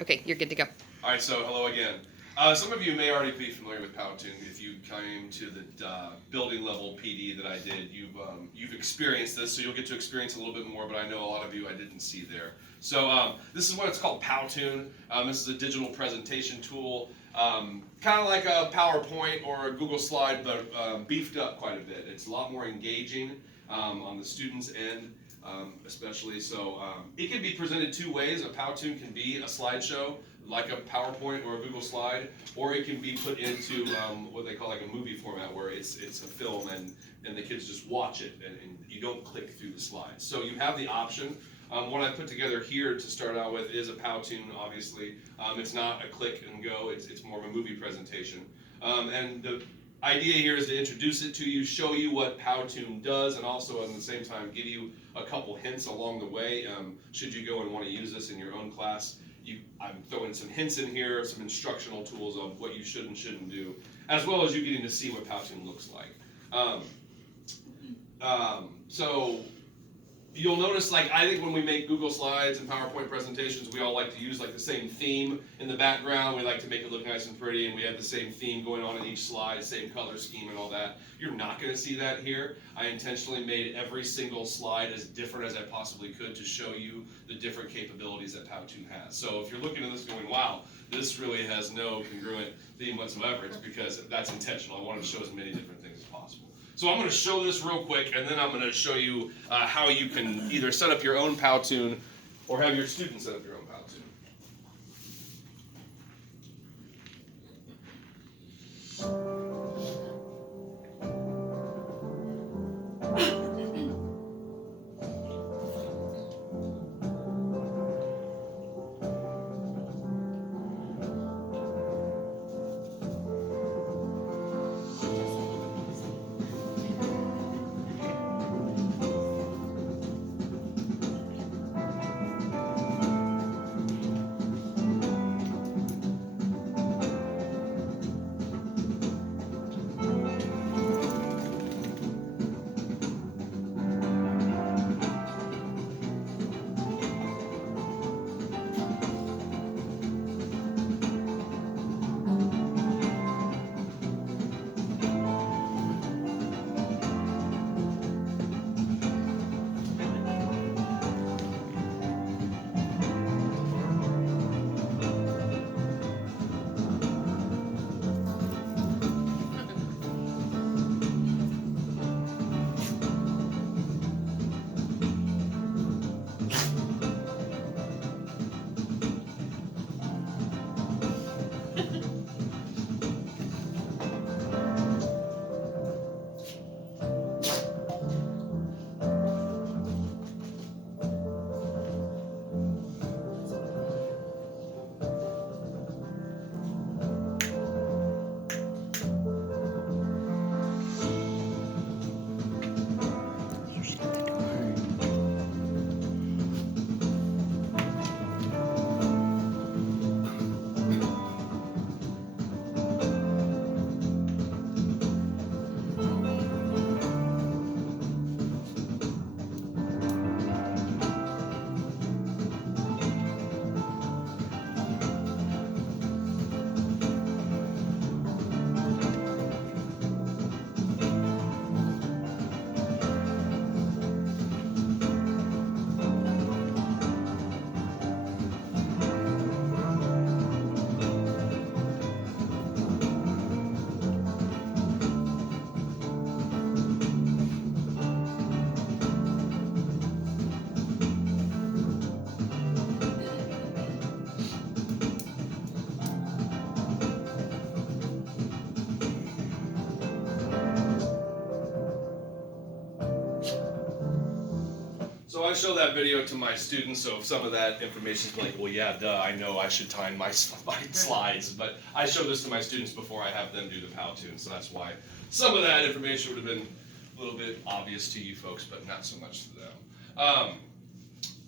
Okay, you're good to go. All right, so hello again. Some of you may already be familiar with Powtoon. If you came to the building level PD that I did, you've experienced this, so you'll get to experience a little bit more. But I know a lot of you I didn't see there. So this is what it's called, Powtoon. This is a digital presentation tool, kind of like a PowerPoint or a Google Slide, but beefed up quite a bit. It's a lot more engaging on the students' end. Especially. So it can be presented two ways. A Powtoon can be a slideshow, like a PowerPoint or a Google Slide, or it can be put into what they call like a movie format, where it's a film and the kids just watch it and you don't click through the slides. So you have the option. What I put together here to start out with is a Powtoon, obviously. It's not a click and go, it's more of a movie presentation. And the idea here is to introduce it to you, show you what Powtoon does, and also at the same time give you a couple hints along the way. Should you go and want to use this in your own class, I'm throwing some hints in here, some instructional tools of what you should and shouldn't do, as well as you getting to see what Powtoon looks like. So you'll notice, like, I think when we make Google Slides and PowerPoint presentations, we all like to use like the same theme in the background. We like to make it look nice and pretty, and we have the same theme going on in each slide, same color scheme and all that. You're not going to see that here. I intentionally made every single slide as different as I possibly could to show you the different capabilities that Powtoon has. So if you're looking at this going, wow, this really has no congruent theme whatsoever, it's because that's intentional. I wanted to show as many different things as possible. So I'm going to show this real quick, and then I'm going to show you how you can either set up your own Powtoon or have your students set up your own Powtoon. So I show that video to my students, so if some of that information is like, well, yeah, duh, I know I should time my slides, but I show this to my students before I have them do the Powtoon, so that's why some of that information would have been a little bit obvious to you folks, but not so much to them.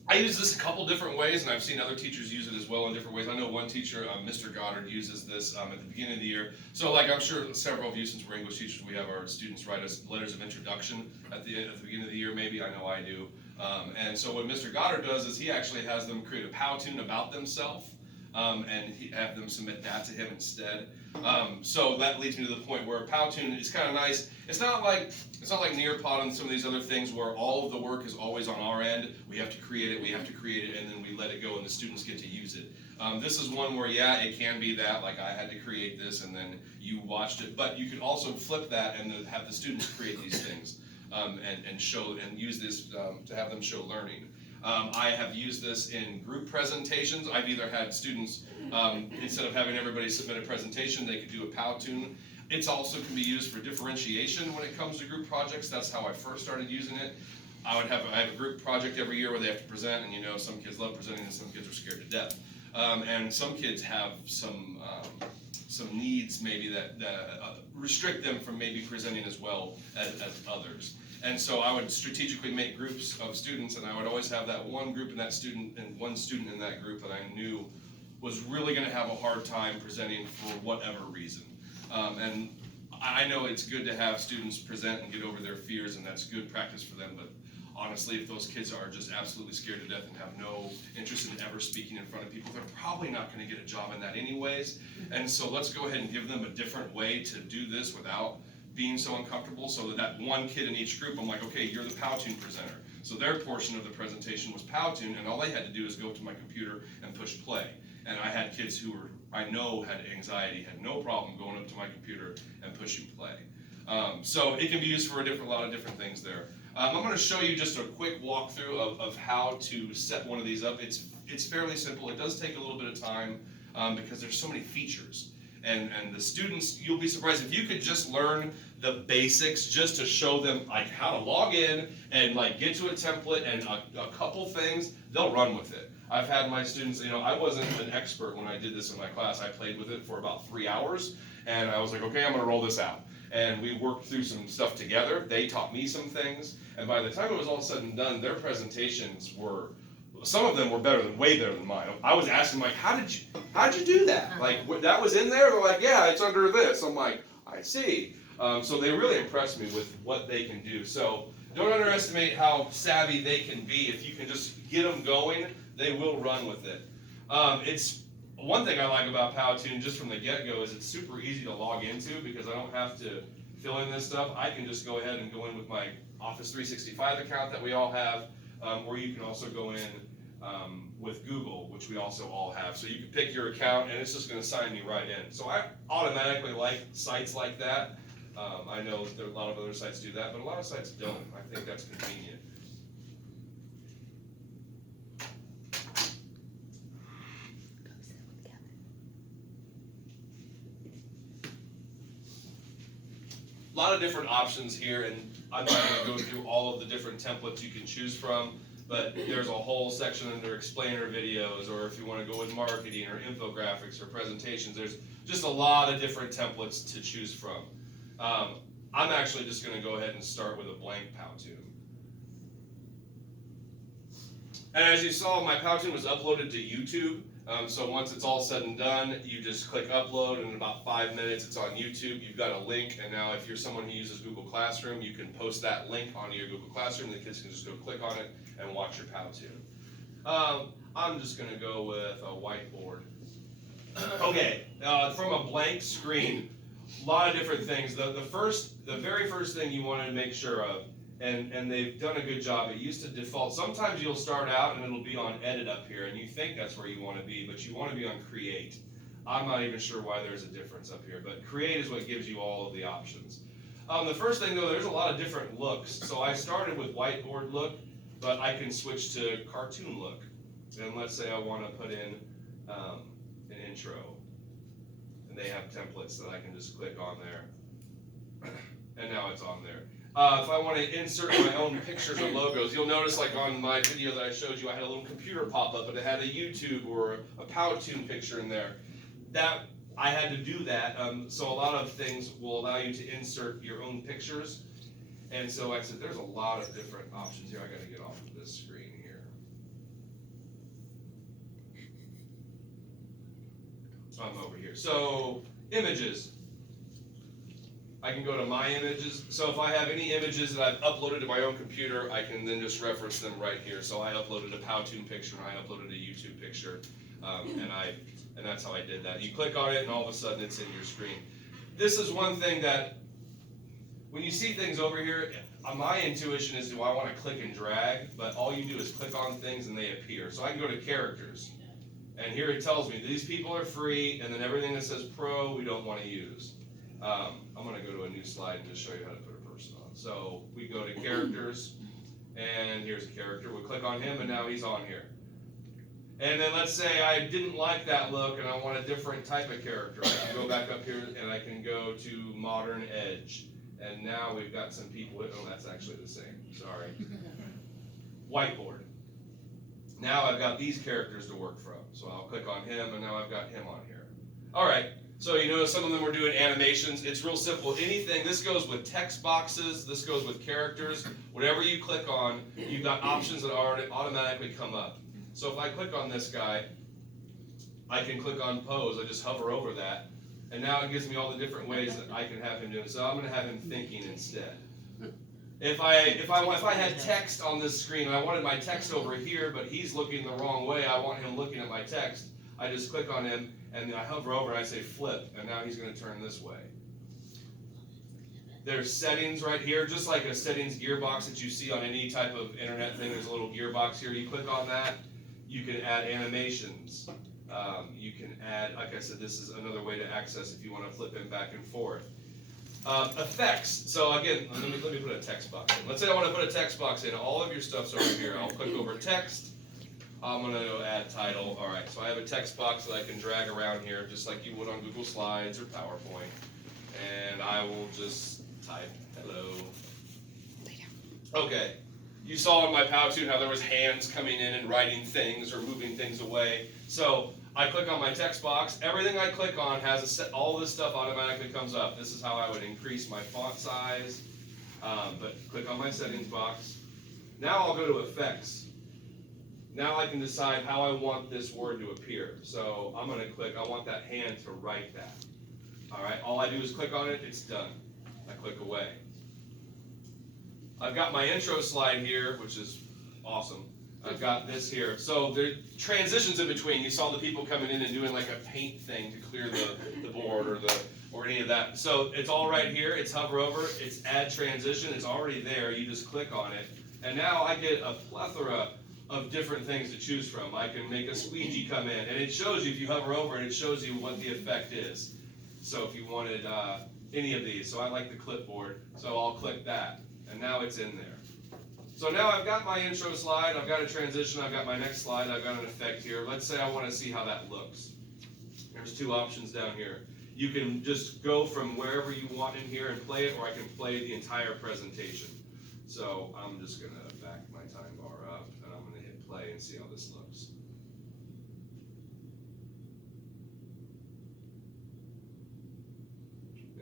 I use this a couple different ways, and I've seen other teachers use it as well in different ways. I know one teacher, Mr. Goddard, uses this at the beginning of the year. So, like, I'm sure several of you, since we're English teachers, we have our students write us letters of introduction at the beginning of the year. Maybe, I know I do. And so what Mr. Goddard does is he actually has them create a Powtoon about themselves. and have them submit that to him instead. So that leads me to the point where Powtoon is kind of nice. It's not like Nearpod and some of these other things where all of the work is always on our end. We have to create it, and then we let it go, and the students get to use it. This is one where, yeah, it can be that, like I had to create this, and then you watched it, but you could also flip that and then have the students create these things, and show and use this to have them show learning. I have used this in group presentations. I've either had students, instead of having everybody submit a presentation, they could do a Powtoon. It also can be used for differentiation when it comes to group projects. That's how I first started using it. I have a group project every year where they have to present, and some kids love presenting and some kids are scared to death. And some kids have some needs maybe that restrict them from maybe presenting as well as others. And so I would strategically make groups of students, and I would always have that one group and that student and one student in that group that I knew was really going to have a hard time presenting for whatever reason. And I know it's good to have students present and get over their fears, and that's good practice for them, but honestly, if those kids are just absolutely scared to death and have no interest in ever speaking in front of people, they're probably not going to get a job in that anyways. And so let's go ahead and give them a different way to do this without being so uncomfortable, so that one kid in each group, I'm like, okay, you're the Powtoon presenter. So their portion of the presentation was Powtoon, and all they had to do is go to my computer and push play. And I had kids who I know had anxiety, had no problem going up to my computer and pushing play. So it can be used for a lot of different things there. I'm going to show you just a quick walkthrough of how to set one of these up. It's fairly simple. It does take a little bit of time because there's so many features. And the students, you'll be surprised if you could just learn the basics just to show them like how to log in and like get to a template and a couple things, they'll run with it. I've had my students, I wasn't an expert when I did this in my class. I played with it for about 3 hours, and I was like, okay, I'm going to roll this out. And we worked through some stuff together. They taught me some things, and by the time it was all said and done, their presentations were, some of them were way better than mine. I was asking like, how'd you do that? Like, that was in there? They're like, yeah, it's under this. I'm like, I see. So they really impressed me with what they can do. So don't underestimate how savvy they can be. If you can just get them going, they will run with it. It's one thing I like about Powtoon just from the get-go is it's super easy to log into because I don't have to fill in this stuff. I can just go ahead and go in with my Office 365 account that we all have, or you can also go in with Google, which we also all have. So you can pick your account and it's just going to sign me right in. So I automatically like sites like that. I know there are a lot of other sites do that, but a lot of sites don't. I think that's convenient. A lot of different options here, and I'm not going to go through all of the different templates you can choose from, but there's a whole section under explainer videos, or if you want to go with marketing or infographics or presentations, there's just a lot of different templates to choose from. I'm actually just going to go ahead and start with a blank Powtoon. And as you saw, my Powtoon was uploaded to YouTube. So once it's all said and done, you just click upload, and in about 5 minutes it's on YouTube. You've got a link, and now if you're someone who uses Google Classroom, you can post that link onto your Google Classroom. The kids can just go click on it and watch your Powtoon. I'm just going to go with a whiteboard. Okay, from a blank screen, a lot of different things. The very first thing you want to make sure of, and they've done a good job. It used to default. Sometimes you'll start out and it'll be on edit up here, and you think that's where you want to be, but you want to be on create. I'm not even sure why there's a difference up here, but create is what gives you all of the options. The first thing though, there's a lot of different looks. So I started with whiteboard look, but I can switch to cartoon look. And let's say I want to put in an intro, and they have templates that I can just click on there, and now it's on there. If I want to insert my own pictures or logos, you'll notice like on my video that I showed you, I had a little computer pop up, and it had a YouTube or a Powtoon picture in there. That I had to do that, so a lot of things will allow you to insert your own pictures. And so like I said, there's a lot of different options here. I got to get off of this screen here. I'm over here. So images. I can go to my images. So if I have any images that I've uploaded to my own computer, I can then just reference them right here. So I uploaded a Powtoon picture, and I uploaded a YouTube picture, and I And that's how I did that. You click on it and all of a sudden it's in your screen. This is one thing that, when you see things over here, my intuition is, do I want to click and drag? But all you do is click on things and they appear. So I can go to characters. And here it tells me these people are free, and then everything that says pro, we don't want to use. I'm going to go to a new slide and just show you how to put a person on. So we go to characters, and here's a character. We click on him, and now he's on here. And then let's say I didn't like that look, and I want a different type of character. I can go back up here, and I can go to Modern Edge. And now we've got some people, oh, that's actually the same, sorry. Whiteboard. Now I've got these characters to work from. So I'll click on him, and now I've got him on here. All right, so you notice some of them were doing animations. It's real simple. Anything, this goes with text boxes, this goes with characters. Whatever you click on, you've got options that already automatically come up. So if I click on this guy, I can click on pose. I just hover over that. And now it gives me all the different ways that I can have him do it. So I'm going to have him thinking instead. If I had text on this screen and I wanted my text over here, but he's looking the wrong way, I want him looking at my text, I just click on him and I hover over and I say flip, and now he's going to turn this way. There's settings right here, just like a settings gearbox that you see on any type of internet thing. There's a little gearbox here. You click on that, you can add animations. You can add, like I said, this is another way to access if you want to flip him back and forth. Effects. So again, let me put a text box in. Let's say I want to put a text box in. All of your stuff's over here. I'll click over text. I'm going to go add title. All right, so I have a text box that I can drag around here just like you would on Google Slides or PowerPoint. And I will just type hello. Okay. You saw in my Powtoon how there was hands coming in and writing things or moving things away. So I click on my text box. Everything I click on has a set. All this stuff automatically comes up. This is how I would increase my font size. But click on my settings box. Now I'll go to effects. Now I can decide how I want this word to appear. So I'm going to click. I want that hand to write that. All right. All I do is click on it. It's done. I click away. I've got my intro slide here, which is awesome. I've got this here. So there are transitions in between. You saw the people coming in and doing like a paint thing to clear the board or any of that. So it's all right here. It's hover over. It's add transition. It's already there. You just click on it. And now I get a plethora of different things to choose from. I can make a squeegee come in. And it shows you, if you hover over it, it shows you what the effect is. So if you wanted any of these. So I like the clipboard. So I'll click that. And now it's in there. So now I've got my intro slide, I've got a transition, I've got my next slide, I've got an effect here. Let's say I want to see how that looks. There's two options down here. You can just go from wherever you want in here and play it, or I can play the entire presentation. So I'm just going to back my time bar up, and I'm going to hit play and see how this looks.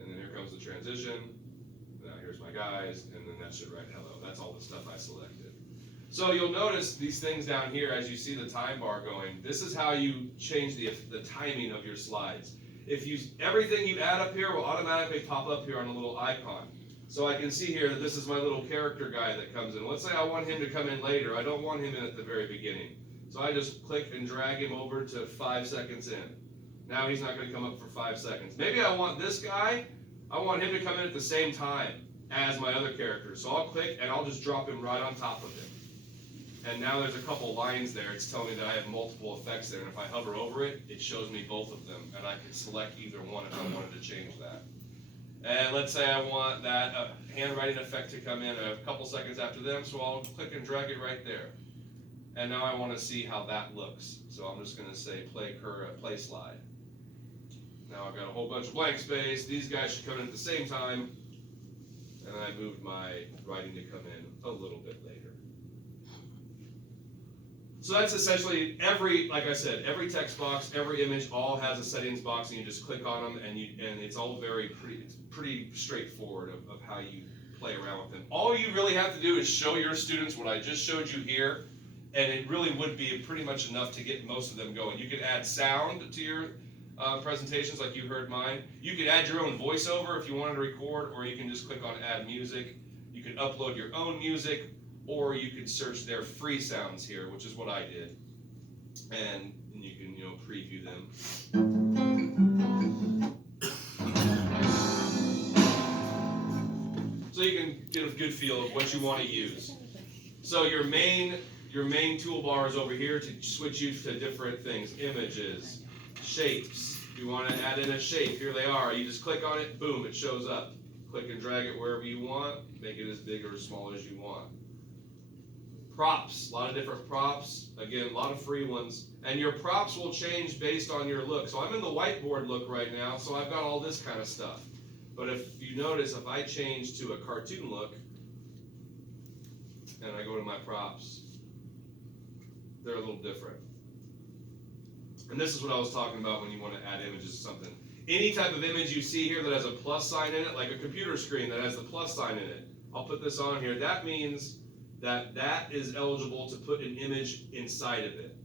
And then here comes the transition. Now here's my guys, and then that should write hello. That's all the stuff I selected. So you'll notice these things down here as you see the time bar going. This is how you change the timing of your slides. Everything you add up here will automatically pop up here on a little icon. So I can see here that this is my little character guy that comes in. Let's say I want him to come in later. I don't want him in at the very beginning. So I just click and drag him over to 5 seconds in. Now he's not going to come up for 5 seconds. Maybe I want this guy. I want him to come in at the same time as my other characters. So I'll click and I'll just drop him right on top of him. And now there's a couple lines there. It's telling me that I have multiple effects there. And if I hover over it, it shows me both of them. And I can select either one if I wanted to change that. And let's say I want that handwriting effect to come in a couple seconds after them. So I'll click and drag it right there. And now I want to see how that looks. So I'm just going to say play slide. Now I've got a whole bunch of blank space. These guys should come in at the same time. And I moved my writing to come in a little bit later. So that's essentially like I said, every text box, every image all has a settings box, and you just click on them, and it's all pretty straightforward of how you play around with them. All you really have to do is show your students what I just showed you here, and it really would be pretty much enough to get most of them going. You can add sound to your presentations like you heard mine. You could add your own voiceover if you wanted to record, or you can just click on add music. You can upload your own music, or you could search their free sounds here, which is what I did. And you can preview them. good feel of what you want to use. So your main toolbar is over here to switch you to different things, images, shapes. If you want to add in a shape, here they are. You just click on it, boom, it shows up. Click and drag it wherever you want, make it as big or as small as you want. Props, a lot of different props. Again, a lot of free ones. And your props will change based on your look. So I'm in the whiteboard look right now, so I've got all this kind of stuff. But if you notice, if I change to a cartoon look, and I go to my props, they're a little different. And this is what I was talking about when you want to add images to something. Any type of image you see here that has a plus sign in it, like a computer screen that has the plus sign in it, I'll put this on here. That means that is eligible to put an image inside of it.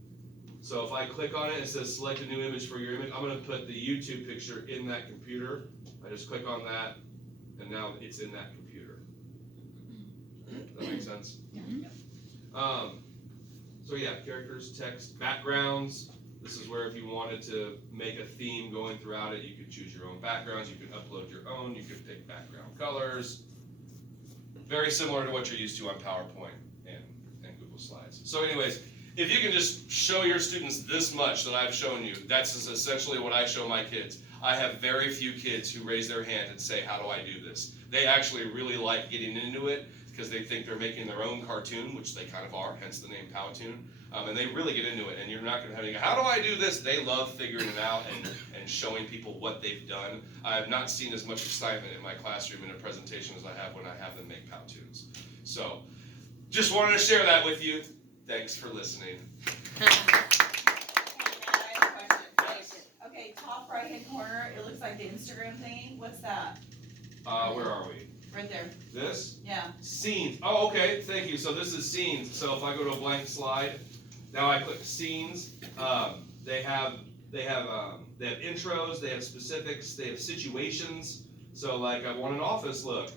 So if I click on it, it says select a new image for your image. I'm going to put the YouTube picture in that computer. I just click on that, and now it's in that computer. Does that make sense? Yeah. So yeah, characters, text, backgrounds. This is where if you wanted to make a theme going throughout it, you could choose your own backgrounds. You could upload your own. You could pick background colors. Very similar to what you're used to on PowerPoint and Google Slides. So anyways, if you can just show your students this much that I've shown you, that's essentially what I show my kids. I have very few kids who raise their hand and say, how do I do this? They actually really like getting into it because they think they're making their own cartoon, which they kind of are, hence the name Powtoon. And they really get into it, and you're not going to have any, how do I do this? They love figuring it out and showing people what they've done. I have not seen as much excitement in my classroom in a presentation as I have when I have them make Powtoons. So, just wanted to share that with you. Thanks for listening. Okay, top right hand corner, it looks like the Instagram thingy. What's that? Where are we? Right there. This? Yeah. Scenes. Oh, okay, thank you. So this is scenes. So if I go to a blank slide, now I click scenes. They have intros, they have specifics, they have situations. So like I want an office look.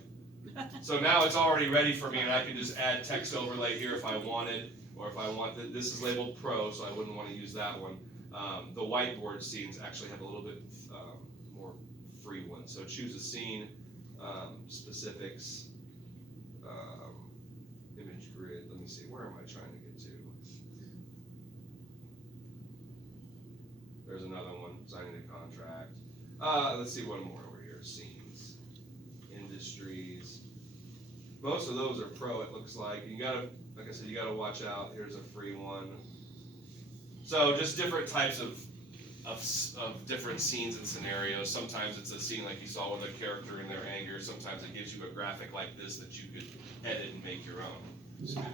So now it's already ready for me, and I can just add text overlay here if I wanted, or if I want this is labeled pro, so I wouldn't want to use that one. The whiteboard scenes actually have a little bit more free ones. So choose a scene, specifics, image grid. Let me see, where am I trying to get to? There's another one, signing a contract. Let's see one more over here, scenes, industries. Most of those are pro, it looks like. You gotta, like I said, you gotta watch out. Here's a free one. So just different types of different scenes and scenarios. Sometimes it's a scene like you saw with a character in their anger. Sometimes it gives you a graphic like this that you could edit and make your own. So how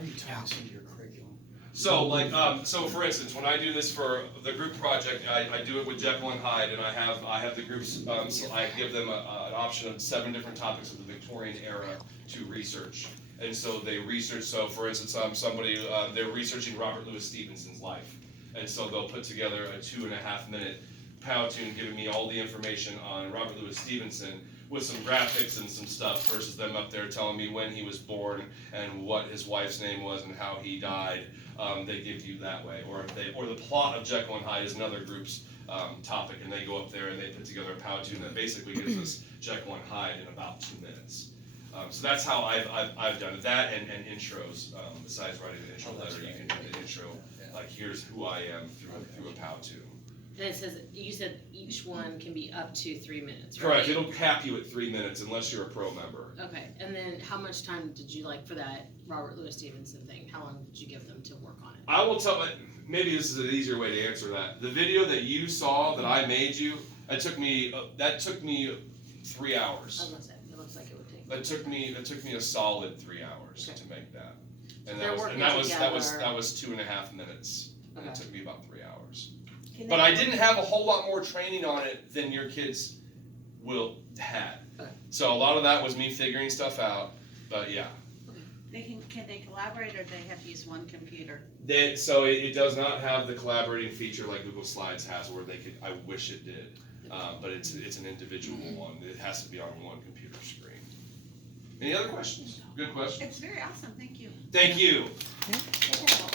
are you tying this into your curriculum? So like, so for instance, when I do this for the group project, I do it with Jekyll and Hyde, and I have the groups, so I give them an option of 7 different topics of the Victorian era to research. And so they research, so for instance, they're researching Robert Louis Stevenson's life. And so they'll put together a 2.5-minute Powtoon giving me all the information on Robert Louis Stevenson with some graphics and some stuff versus them up there telling me when he was born and what his wife's name was and how he died. They give you that way. Or the plot of Jekyll and Hyde is another group's topic, and they go up there and they put together a Powtoon that basically gives us Jekyll and Hyde in about 2 minutes. So that's how I've done it. That and intros. Besides writing an intro letter, you can do an intro. Like here's who I am through a Powtoon. And it says, you said each one can be up to 3 minutes, right? Correct. It'll cap you at 3 minutes unless you're a pro member. Okay, and then how much time did you like for that Robert Louis Stevenson thing? How long did you give them to work on it? I will tell. Maybe this is an easier way to answer that. The video that you saw that I made you, that took me 3 hours. I was gonna say, it looks like it would take. That took me a solid 3 hours Okay. to make that. And They're that working was together. 2.5 minutes. And Okay. it took me about 3 hours. Can But they- I didn't have a whole lot more training on it than your kids had. Okay. So a lot of that was me figuring stuff out. But yeah. Can they collaborate, or do they have to use one computer? So it does not have the collaborating feature like Google Slides has, where they could. I wish it did, but it's an individual one. It has to be on one computer screen. Any other questions? Good question. It's very awesome, thank you. Thank you. They can help.